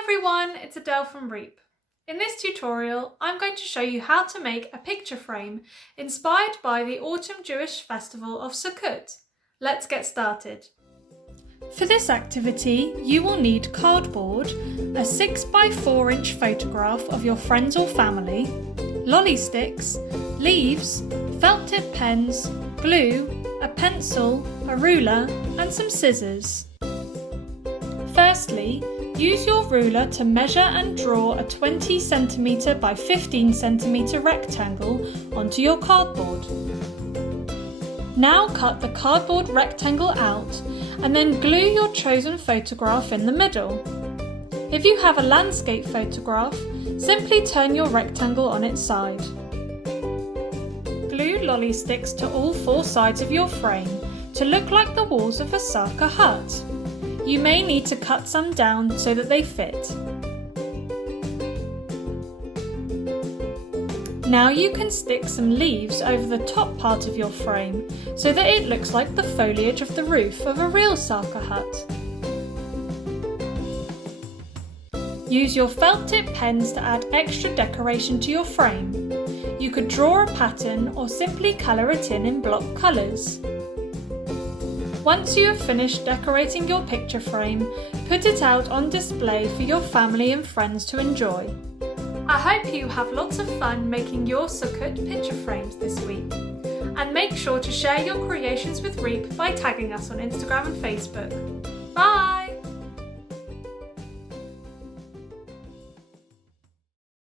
Hi everyone, it's Adele from REEP. In this tutorial, I'm going to show you how to make a picture frame inspired by the autumn Jewish festival of Sukkot. Let's get started. For this activity, you will need cardboard, a 6x4 inch photograph of your friends or family, lolly sticks, leaves, felt tip pens, glue, a pencil, a ruler and some scissors. Firstly, use your ruler to measure and draw a 20 cm by 15 cm rectangle onto your cardboard. Now cut the cardboard rectangle out and then glue your chosen photograph in the middle. If you have a landscape photograph, simply turn your rectangle on its side. Glue lolly sticks to all four sides of your frame to look like the walls of a Sukkot hut. You may need to cut some down so that they fit. Now you can stick some leaves over the top part of your frame so that it looks like the foliage of the roof of a real Sukkot hut. Use your felt tip pens to add extra decoration to your frame. You could draw a pattern or simply colour it in block colours. Once you have finished decorating your picture frame, put it out on display for your family and friends to enjoy. I hope you have lots of fun making your Sukkot picture frames this week. And make sure to share your creations with REEP by tagging us on Instagram and Facebook.